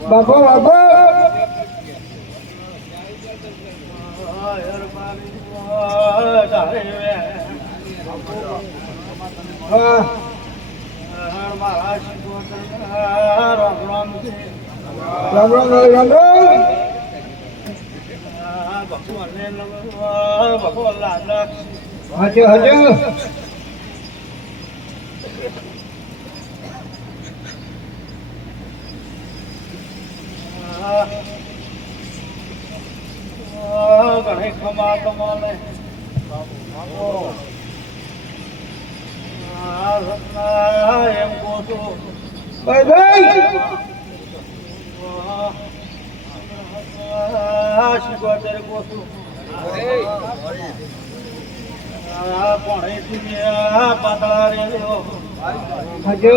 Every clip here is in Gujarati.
બાપો બાપો રામ રામ રામ રામ હજુ હજુ ઘણી ખમા કમાલે એમ કહું છું શિકોતેર કહું છું પાતળા રેલો હજુ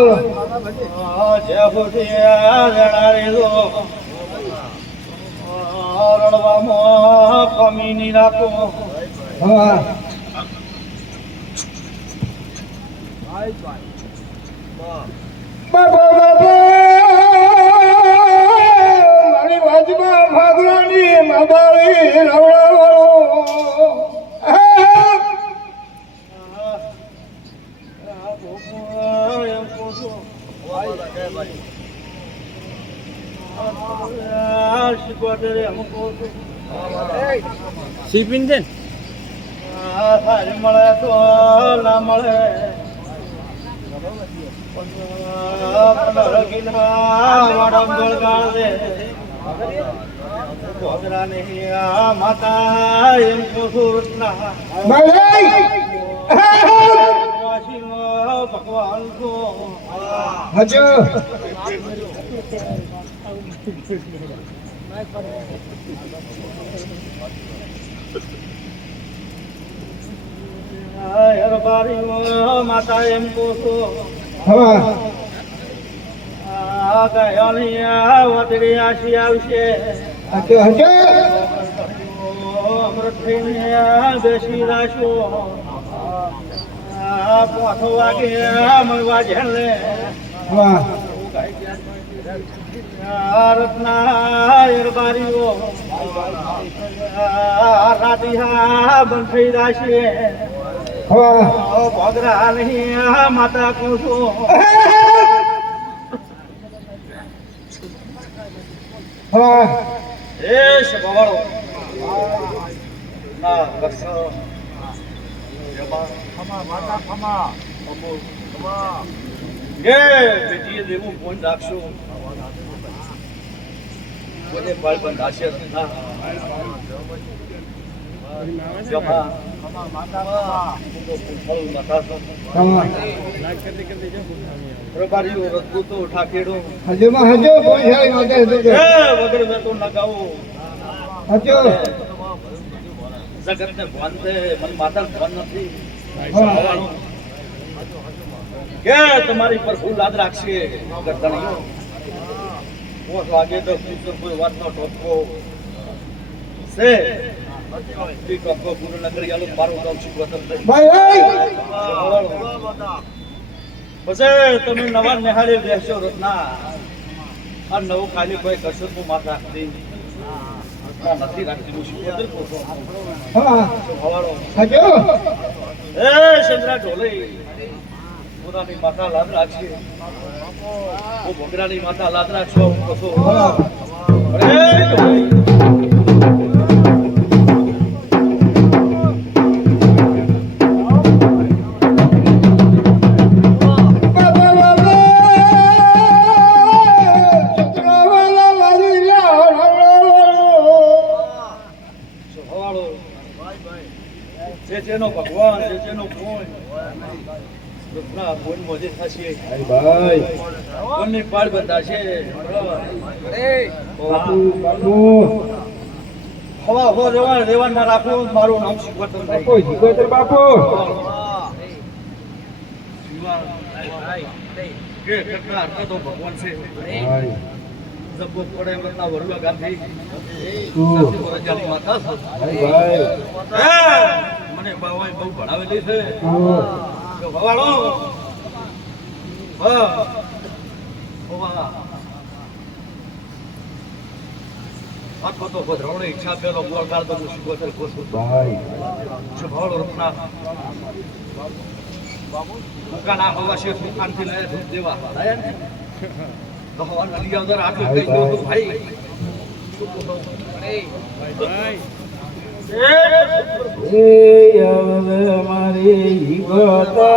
રડવામાં કમી નહીં રાખો બાબા બાબા શીખવાડે એમ કહું છું સીપિન છે ને સારી મળે તો ના મળે માતા એમ કહું ભગવાન તો હજુ માતા એમ કહું હા વતડી આશી આવશે હજુ હજુ અમૃત થઈને બેસી રાશો 5 વાગે મળવા જેલે હા રત્ના એરબારીઓ રાતિહા બંધ થઈ જશે હા ભોગરા નહીં માતા કહું છું હા એ શભાળો ના બસ એ બેટીએ દેવું ફોન રાખશો કોને બાળ બંધાશે ના જમા પ્રભારીઓ રજપૂતો ઠાકેડો હજુ હજુ કોઈ માતા એ વગર મેં તો નગાવું હજુ જગત ને ભાન છે મન માતા ભાન નથી હા કે તમારી પર ફૂલ યાદ રાખશે ગરદણીઓ 5 વાગે તો કોઈ વાતનો ટોપકો છે ઈ ટોપકો પૂરો ન કરી આલો મારું કામ શીખવતમ નહીં ભાઈ પછી તમે નવા નિહાળે બેસો રત્ના આ નવું ખાલી કોઈ કરશો તો માતા રાખતી નથી રાખતી હું શીખવતમ કહું છું હા હવાળો હજુ એ ચંદ્રા ઢોલે પોતાની માતા લાદ રાખશે હું ભોગરાની માતા લાદ રાખશો હું કશો હા બાબા બાબા સત્રવાલા વાલી હવાળો જેનો ભગવાન જેનો કોણ રત્ના કોણ મોજે થશે ભાઈ કોણની પાળ બંધાશે બાપુ બાપુ હવા હો રેવાન ના રાખો મારું નામ શીખવતમ બાપુ શીખોતર બાપુ કે કેટલા અર્થ તો ભગવાન છે ભાઈ જબ્બો પડે મતના વરવા ગાંધી તું વરજાની માતા છે ભાઈ મને બાવાએ બહુ ભણાવેલી છે તું કે ભવાળો ભવા આખો તો ભદ્રવણે ઈચ્છા પેલો બોલકાર બધું શીખવતર કોશું ભાઈ ભવાળો રત્ના દુકાના હવા છે દુકાનથી લઈને ધૂપ દેવા ભગવાન નદી અંદર આટલું કહી દઉં તો ભાઈ એ આવલે મારી ગોતા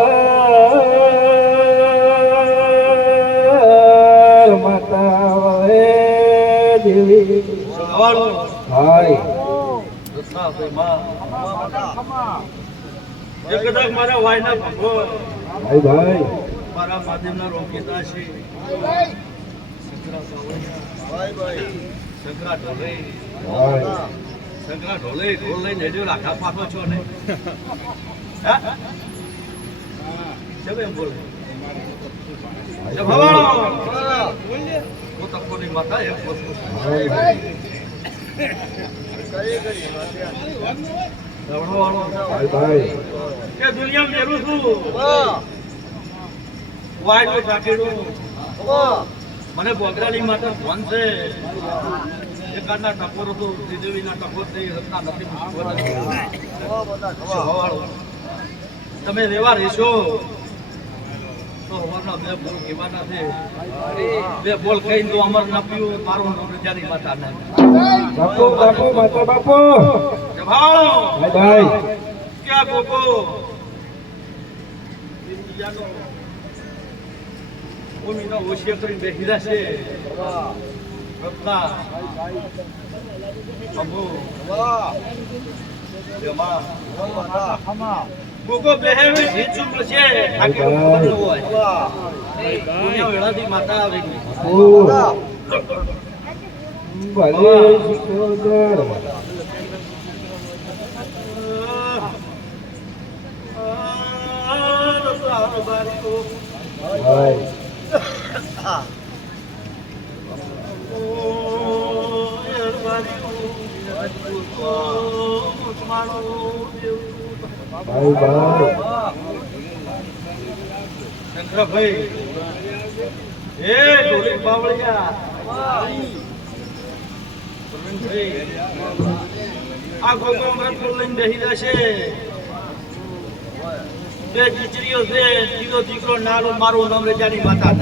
માતા વરે દેવી ભવાળો ભાઈ રત્ના ભાઈ માં જે કદાચ મારા વાયના ભગવાન ભાઈ ભાઈ મારા માધ્યમના રોકીતા છે સંકરા ઢોલે ભાઈ સંકરા ઢોલે ઢોલ લઈને હેડ્યો લાખા પાછો છો ને હા કેમ એમ બોલે ભવાળો પોતાની માતા એમ બોલતો ભાઈ દવડવાળો ભાઈ કે દુનિયામાં મેલું છું વાયનો ઠાકેડું મને બોગરાની માતા ફોન છે એકાદના ટકોર હતો શ્રીદેવીના ટકોર થઈ રત્ના નથી તમે રેવા રહેશો તો તો હવારના બે બોલ કહેવાના છે બે બોલ કહીને તો અમર ન પીવું મારું નામ રજાની માતા નહીં બાપુ બાપુ માતા બાપુ જભાળો ભાઈ ક્યાં ગોપો ઇન્ડિયાનો ઓમીનો હોશિયાર કરીને બેસી રહેશે રત્ના અબુ જમા ગોગો બેહેવી જીચું છે ઠાકર ખબર હોય પુણ્ય વેળાથી માતા આવે ઓ ભલે શિકોદર ભાઈ ભાઈ ભાઈ શંકરભાઈ એ ડોલી બાવળિયા પ્રવીણભાઈ આ ગોગો અમૃત લઈને બેસી જશે બે દીકરીઓ છે દીકરો દીકરો નાલો મારું નામ રજાની માતા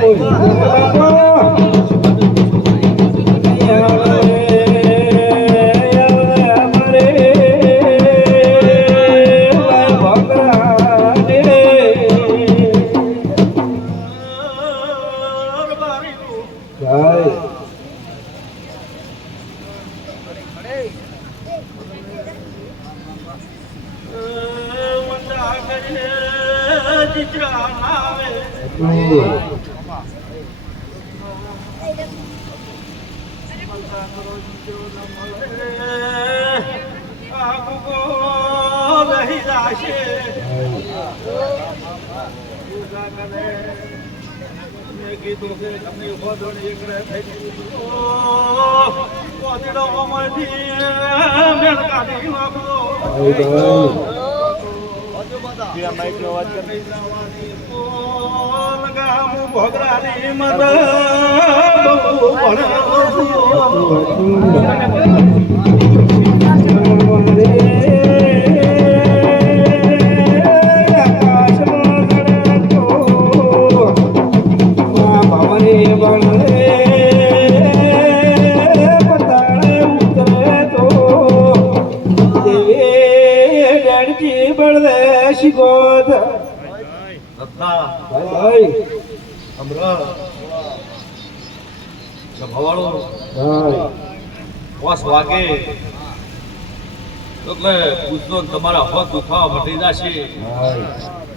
તમારા હવા દુખાવા મટી જશે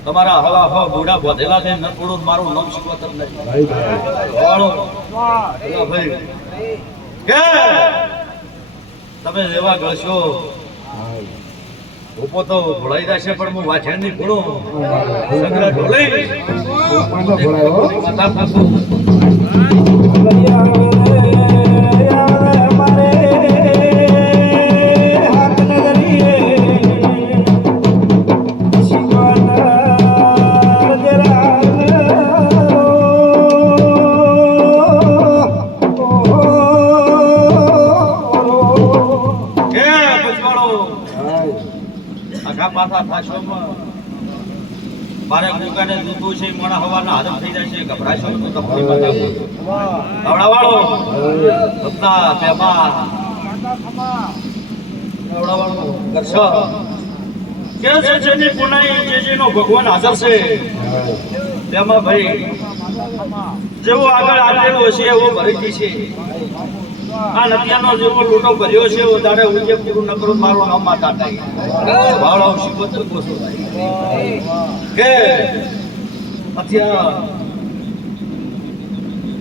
તમારા હવા હવા બુડા વધેલા છે ન થોડું મારું નામ શીખવતર નહીં ભાઈ કે તમે એવા ગળશો ઉભો તો ભોળાઈ જશે પણ હું વાછણ ની ભૂલું સંગ્રહ ઢોલી માતા પાછું મારે ગુગાને દૂધું છે મોણા હવાના હરમ થઈ જાય છે ગભરાશો તો તકલીફ બતાવો આવડાવાળો સપના બેમાં આવડાવાળો કરશો કે છે ની પુનાઈ જેનો ભગવાન હાજર છે બેમાં ભાઈ જેવો આગળ આલેલો છે એવો ભરીજી છે આ નદીનો જેવો લૂટો ભર્યો છે એવો તારે ઉજે પૂરું ન કરું મારું નામ માતા થાય ભાવળો શિવત્ર કોસો કે અત્યારે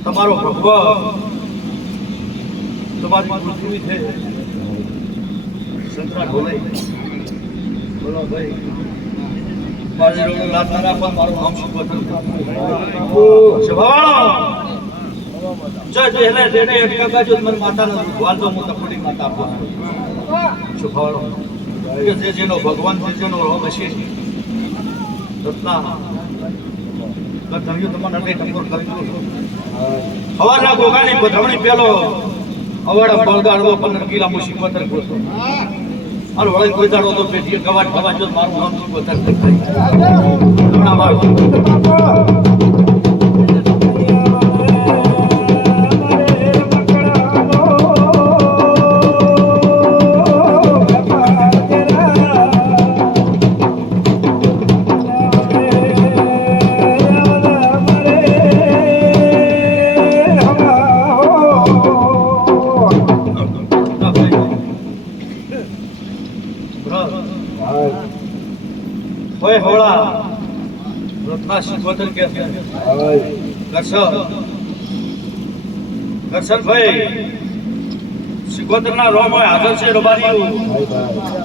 તમારો ભગવાન તમારી પૃથ્વી છે સંતરા ઢોલે બોલો ભાઈ મારી રોડ લાતના પણ મારું નામ શિવત્ર શભાળો જો જેને જેને અટકા બાજુ મન માતાનો ભગવાન તો હું તપડી માતા આપો શભાળો કે જે જેનો ભગવાન છે જેનો રોગ હશે રત્ના કથર્યું તમારે નડે ટકોર કરી દો હવાના ગોગાની પધરવણી પેલો અવાડા બળગાડવો 15 કિલા મુસીબતર ગોતો અરે વળી કોઈ દાડો તો પેટી કવાટ કવાટ જો મારું નામ મુસીબતર થાય ઘણા વાળો શિકોતર કે છે ભાઈ કરશનભાઈ શિકોતરના રોમ હાજર છે રબારીઓ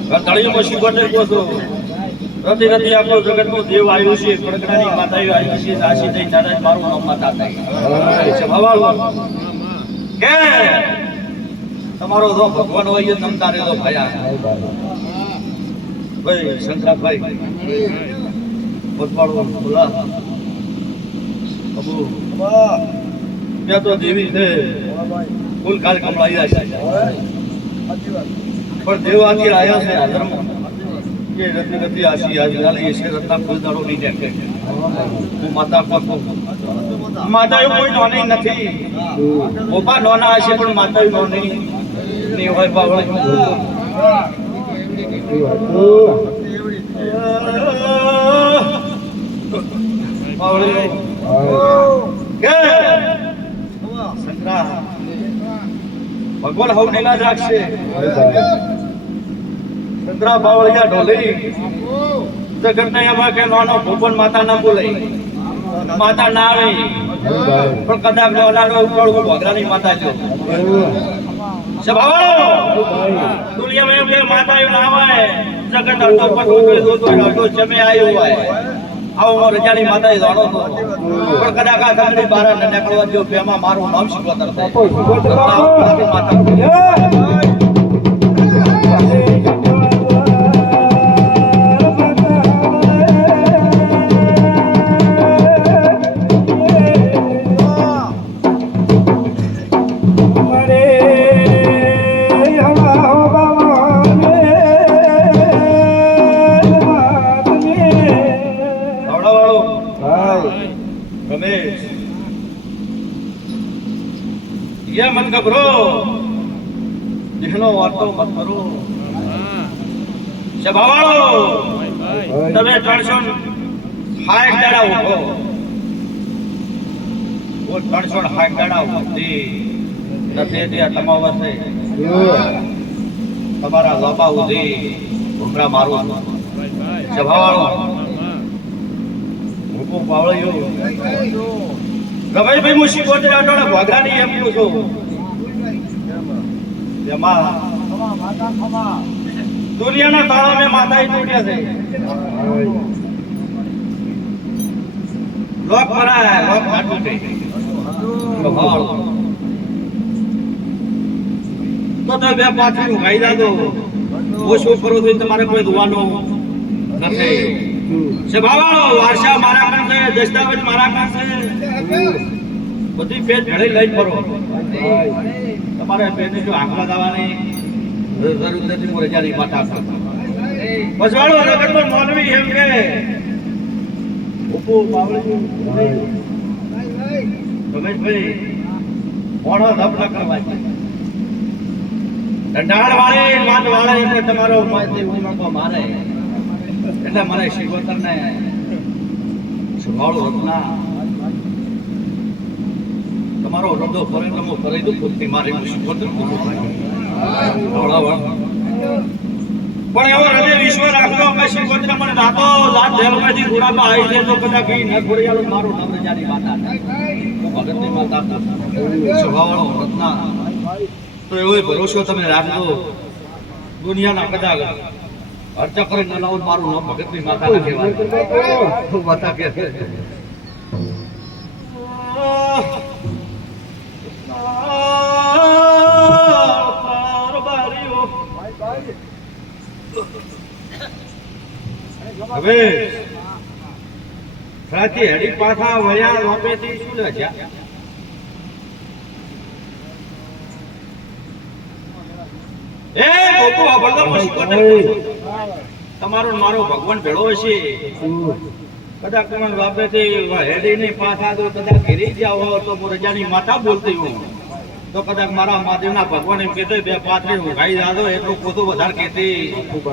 ભાઈ તળિયુમાં શિકોતર કહો છો રતિ રતિ આપણો જગતનો દેવ આવ્યો છે કડકડાની માતાઓ આવી છે દાસી થઈ દાદા મારું નામ માતા થઈ છે ભવાળો કે તમારો જો ભગવાન હોય એ નમતા રહેલો ભયા ભાઈ શંકરભાઈ પોતવાળો બોલા અબુ ત્યાં તો દેવી છે કુલ કાલ કમળાઈ રહ્યા છે પણ દેવ આખી આયા છે હાજરમાં કે રતિ રતિ આશી આજ ગાલે એ છે રત્ના ફૂલ દાડો નહીં દેખે હું માતા પકો માતા એવું કોઈ નોની નથી ઓપા નોના હશે પણ માતા નોની નહીં હોય બાવળ બાવળી કે સંકરા ભગવાન હવ નીલા જ રાખશે સંકરા બાવળિયા ઢોલી જગતને એમાં કે નાનો ભગવાન માતા ના બોલાય માતા ના આવે પણ કદાચ નાનો ઉપર ભગરાની માતા જો સભાવાળો દુનિયામાં એમ કે માતા એવું ના હોય જગત અડધો પટો તો અડધો જમે આવ્યો હોય આવો હું રજાની માતા એ જાણો તો પણ કદાચ આ તમને બાર નીકળવા જો પેમાં મારું નામ શિકોતર થાય માતા મત ગભરો દેહનો વાતો મત કરો સભાવાળો તમે 360 દાડા ઉભો ઓ 360 દાડા ઉભી નથી ત્યાં તમાવા છે તમારા લોબા ઉધી ઘુમરા મારો સભાવાળો હું પાવળ્યો રવાઈભાઈ હું શિકોતર આટોડા ભોગરાની એમ કહું છું એમાં દુનિયાના તાળા મેં માતાએ તોડ્યા છે લોક ભરાય લોક કાઢવું છે તો બે પાછળ ઉઘાઈ દાદો ઓછું કરો તો તમારે કોઈ ધોવાનો નથી સભાવાળો વારસા મારા કાન છે દસ્તાવેજ મારા કાન છે બધી પેજ ઘડી લઈ ફરો તમારે પેજને જો આંકડા દાવાની જરૂર નથી હું રજાની માતા પછવાળો નગરનો મૌલવી એમ કે ઉપો બાવળી રમેશભાઈ મોણો ધપ ન કરવા ઢંઢાળ વાળી લાત વાળે એટલે તમારો મારે એટલે મારે શિકોતર ને સુભાળો રત્ના તમારો રદો ફરે નમો ફરે તો પૂર્તિ મારી શિકોતર પણ એવો હૃદય વિશ્વ રાખતો કે શિકોતર મને રાતો રાત જેલમાંથી ઘોડામાં આવી છે તો કદાચ કઈ ન ઘોડિયાલો મારું નામ રજાની માતા તો ભગતની માતા સુભાળો રત્ના તો એવો ભરોસો તમે રાખજો દુનિયાના કદાચ અર્ચા કરે ન લાવો મારું નામ ભગતની માતા ના કહેવાય માતા કે છે હવે સાચી હેડી પાછા વયા લોપેથી શું લખ્યા એ ગોપુ ભગવાન શિકોતર તમારો મારો ભગવાન ભેળો હશે કદાચ તમને બાપેથી હેડી ની પાછા તો કદાચ ઘેરી ગયા હો તો રજાની માતા બોલતી હું તો કદાચ મારા મહાદેવના ભગવાન એમ કહેતો બે પાથરી ઉઘાઈ દાદો એટલું પોતું વધારે કહેતી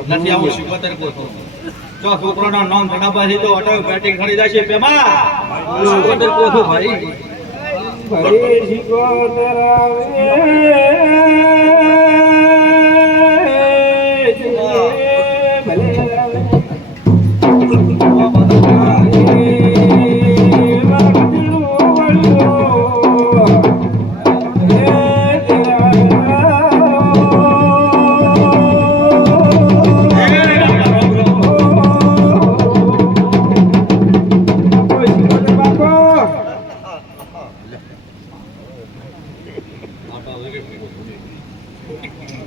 નથી આવું શિકોતર પોતું તો છોકરાના નામ ધડાબાથી તો અટક બેટિંગ ખરી જશે પેમાં શિકોતર પોતું ભાઈ ભાઈ શિકોતર આવે ભલે આવે